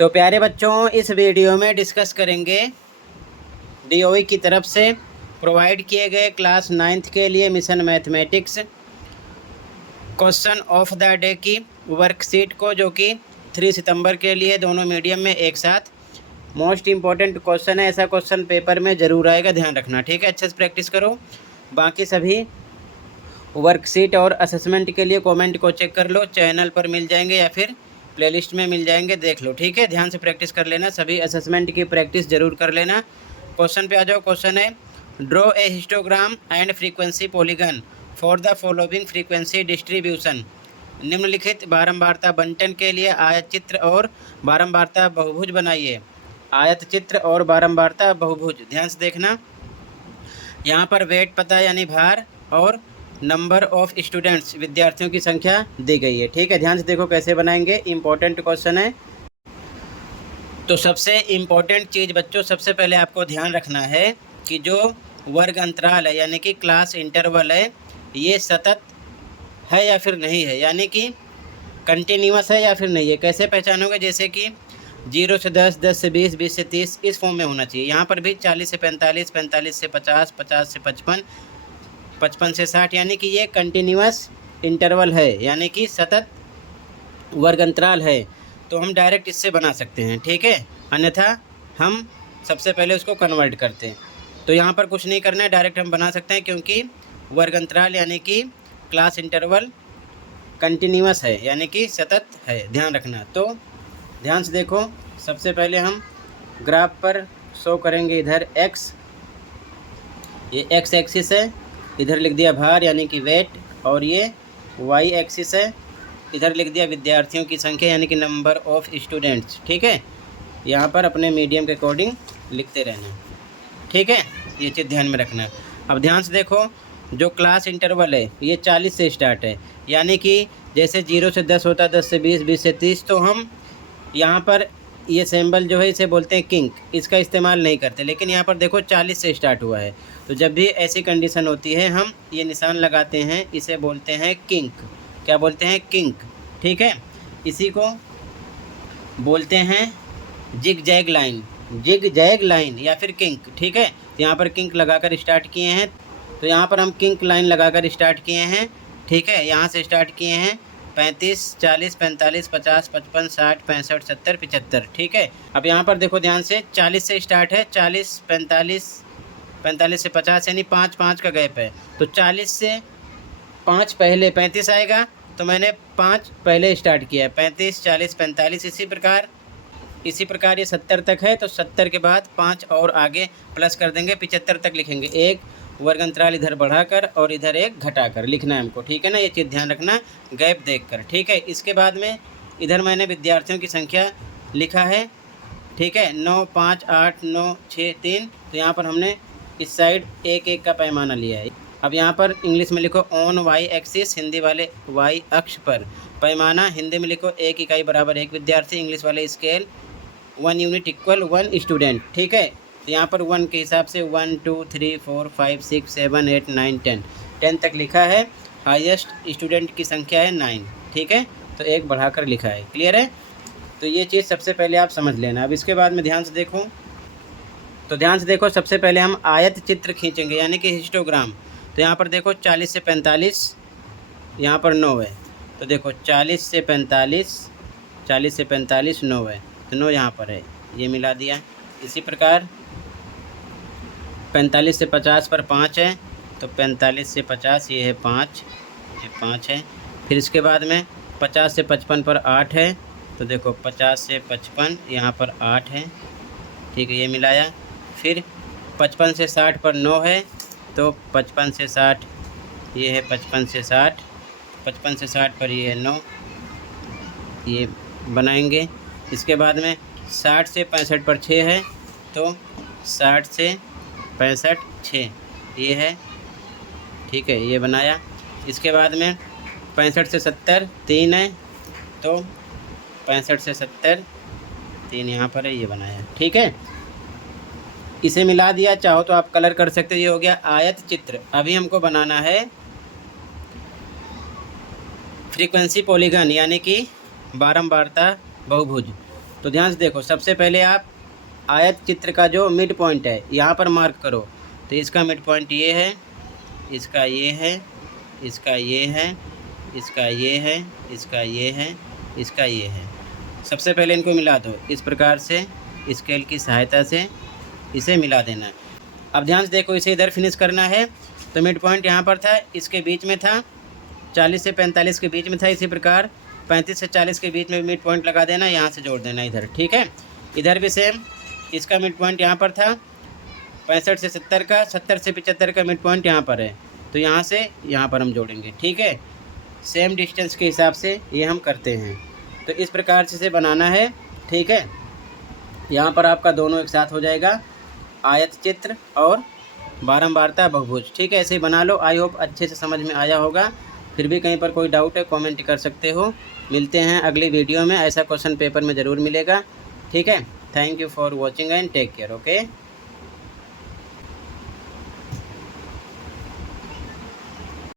तो प्यारे बच्चों, इस वीडियो में डिस्कस करेंगे डीओई की तरफ से प्रोवाइड किए गए क्लास 9th के लिए mission mathematics question of the day की वर्कशीट को, जो कि 3 सितंबर के लिए दोनों मीडियम में एक साथ। मोस्ट इम्पॉर्टेंट क्वेश्चन है, ऐसा क्वेश्चन पेपर में ज़रूर आएगा, ध्यान रखना, ठीक है। अच्छे से प्रैक्टिस करो। बाकी सभी वर्कशीट और असेसमेंट के लिए कमेंट को चेक कर लो, चैनल पर मिल जाएंगे या फिर प्लेलिस्ट में मिल जाएंगे, देख लो, ठीक है। ध्यान से प्रैक्टिस कर लेना, सभी असेसमेंट की प्रैक्टिस जरूर कर लेना। क्वेश्चन पे आ जाओ। क्वेश्चन है, draw a histogram and frequency polygon for the following frequency distribution. निम्नलिखित बारंबारता बंटन के लिए आयत चित्र और बारंबारता बहुभुज बनाइए। आयत चित्र और बारंबारता बहुभुज, ध्यान से देखना। यहाँ पर वेट पता है, यानी भार, और नंबर ऑफ स्टूडेंट्स, विद्यार्थियों की संख्या दी गई है, ठीक है। ध्यान से देखो कैसे बनाएंगे, इम्पोर्टेंट क्वेश्चन है। तो सबसे इम्पोर्टेंट चीज़ बच्चों, सबसे पहले आपको ध्यान रखना है कि जो वर्ग अंतराल है यानी कि क्लास इंटरवल है, ये सतत है या फिर नहीं है, यानी कि कंटिन्यूअस है या फिर नहीं है। कैसे पहचानोगे, जैसे कि 0 से 10, 10 से 20, 20 से 30, इस फॉर्म में होना चाहिए। यहाँ पर भी 40 से 45, 45 से 50, 50 से 55, 55 से 60, यानी कि ये कंटिन्यूअस इंटरवल है, यानी कि सतत वर्ग अंतराल है। तो हम डायरेक्ट इससे बना सकते हैं, ठीक है। अन्यथा हम सबसे पहले उसको कन्वर्ट करते हैं। तो यहाँ पर कुछ नहीं करना है, डायरेक्ट हम बना सकते हैं, क्योंकि वर्ग अंतराल यानी कि क्लास इंटरवल कंटिन्यूअस है, यानी कि सतत है, ध्यान रखना। तो ध्यान से देखो, सबसे पहले हम ग्राफ पर शो करेंगे इधर x, ये x एक्सिस है, इधर लिख दिया भार यानी कि वेट, और ये y एक्सिस है, इधर लिख दिया विद्यार्थियों की संख्या यानी कि नंबर ऑफ स्टूडेंट्स, ठीक है। यहाँ पर अपने मीडियम के अकॉर्डिंग लिखते रहना, ठीक है, ये चीज़ ध्यान में रखना। अब ध्यान से देखो, जो क्लास इंटरवल है ये 40 से स्टार्ट है, यानी कि जैसे 0 से 10 होता है, 10 से 20, 20 से 30, तो हम यहाँ पर ये सिंबल जो है इसे बोलते हैं किंक, इसका इस्तेमाल नहीं करते। लेकिन यहाँ पर देखो 40 से स्टार्ट हुआ है, तो जब भी ऐसी कंडीशन होती है हम ये निशान लगाते हैं, इसे बोलते हैं किंक। क्या बोलते हैं? किंक, ठीक है। इसी को बोलते हैं zig zag line, zig zag line या फिर किंक, ठीक है। तो यहाँ पर किंक लगाकर स्टार्ट किए हैं, तो यहाँ पर हम किंक लाइन लगाकर स्टार्ट किए हैं, ठीक है। यहाँ से स्टार्ट किए हैं 35, 40, 45, 50, 55, 60, 65, 70, 75, ठीक है। अब यहाँ पर देखो ध्यान से, 40 से स्टार्ट है, 40, 45, 45 से 50, यानी 5 5 का गैप है। तो 40 से 5 पहले 35 आएगा, तो मैंने 5 पहले स्टार्ट किया है, 35, 40, 45। इसी प्रकार ये 70 तक है, तो 70 के बाद 5 और आगे प्लस कर देंगे, 75 तक लिखेंगे। एक वर्ग अंतराल इधर बढ़ाकर और इधर एक घटाकर लिखना है हमको, ठीक है ना। ये चीज़ ध्यान रखना गैप देखकर, ठीक है। इसके बाद में इधर मैंने विद्यार्थियों की संख्या लिखा है, ठीक है, 9, 5, 8, 9, 6, 3। तो यहाँ पर हमने इस साइड एक एक का पैमाना लिया है। अब यहाँ पर इंग्लिश में लिखो ऑन वाई एक्सिस, हिंदी वाले वाई अक्ष पर पैमाना, हिंदी में लिखो 1 इकाई बराबर 1 विद्यार्थी, इंग्लिश वाले स्केल 1 यूनिट इक्वल 1 स्टूडेंट, ठीक है। तो यहाँ पर 1 के हिसाब से 1 2 3 4 5 6 7 8 9 10, 10 तक लिखा है। हाईएस्ट स्टूडेंट की संख्या है 9, ठीक है। तो एक बढ़ाकर लिखा है, क्लियर है। तो ये चीज़ सबसे पहले आप समझ लेना। अब इसके बाद में ध्यान से देखो, तो ध्यान से देखो, सबसे पहले हम आयत चित्र खींचेंगे यानी कि हिस्टोग्राम। तो यहाँ पर देखो 40 से 45, यहाँ पर 9 है, तो देखो 40 से 45, 40 से 45 9 है, तो 9 यहाँ पर है, ये मिला दिया। इसी प्रकार 45 से 50 पर 5 है, तो 45 से 50 ये है 5, ये 5 है। फिर इसके बाद में 50 से 55 पर 8 है, तो देखो 50 से 55 यहाँ पर 8 है, ठीक है, ये मिलाया। फिर 55 से 60 पर 9 है, तो 55 से 60 ये है 55 से 60, 55 से 60 पर ये है 9, ये बनाएंगे। इसके बाद में 60 से 65 पर 6 है, तो 60 से 65 6 ये है, ठीक है, ये बनाया। इसके बाद में 65 से 70 3 है, तो 65 से 70 3 यहाँ पर है, ये बनाया, ठीक है। इसे मिला दिया, चाहो तो आप कलर कर सकते हो। ये हो गया आयत चित्र। अभी हमको बनाना है फ्रीक्वेंसी पॉलीगन यानी कि बारंबारता बहुभुज। तो ध्यान से देखो, सबसे पहले आप आयत चित्र का जो मिड पॉइंट है यहाँ पर मार्क करो। तो इसका मिड पॉइंट ये है, इसका ये है, इसका ये है, इसका ये है, इसका ये है, इसका ये है। सबसे पहले इनको मिला दो इस प्रकार से, स्केल की सहायता से इसे मिला देना है। अब ध्यान से देखो, इसे इधर फिनिश करना है। तो मिड पॉइंट यहाँ पर था, इसके बीच में था, 40 से 45 के बीच में था। इसी प्रकार 35 से 40 के बीच में मिड पॉइंट लगा देना, यहाँ से जोड़ देना इधर। ठीक है, इधर भी सेम, इसका मिड पॉइंट यहाँ पर था 65 से 70 का, 70 से 75 का मिड पॉइंट यहाँ पर है। तो यहाँ से यहाँ पर हम जोड़ेंगे। ठीक है, सेम डिस्टेंस के हिसाब से ये हम करते हैं। तो इस प्रकार से इसे बनाना है। ठीक है, यहाँ पर आपका दोनों एक साथ हो जाएगा, आयत चित्र और बारंबारता बहुभुज। ठीक है, ऐसे ही बना लो। आई होप अच्छे से समझ में आया होगा। फिर भी कहीं पर कोई डाउट है कमेंट कर सकते हो। मिलते हैं अगली वीडियो में, ऐसा क्वेश्चन पेपर में ज़रूर मिलेगा। ठीक है, thank you for watching and take care. Okay.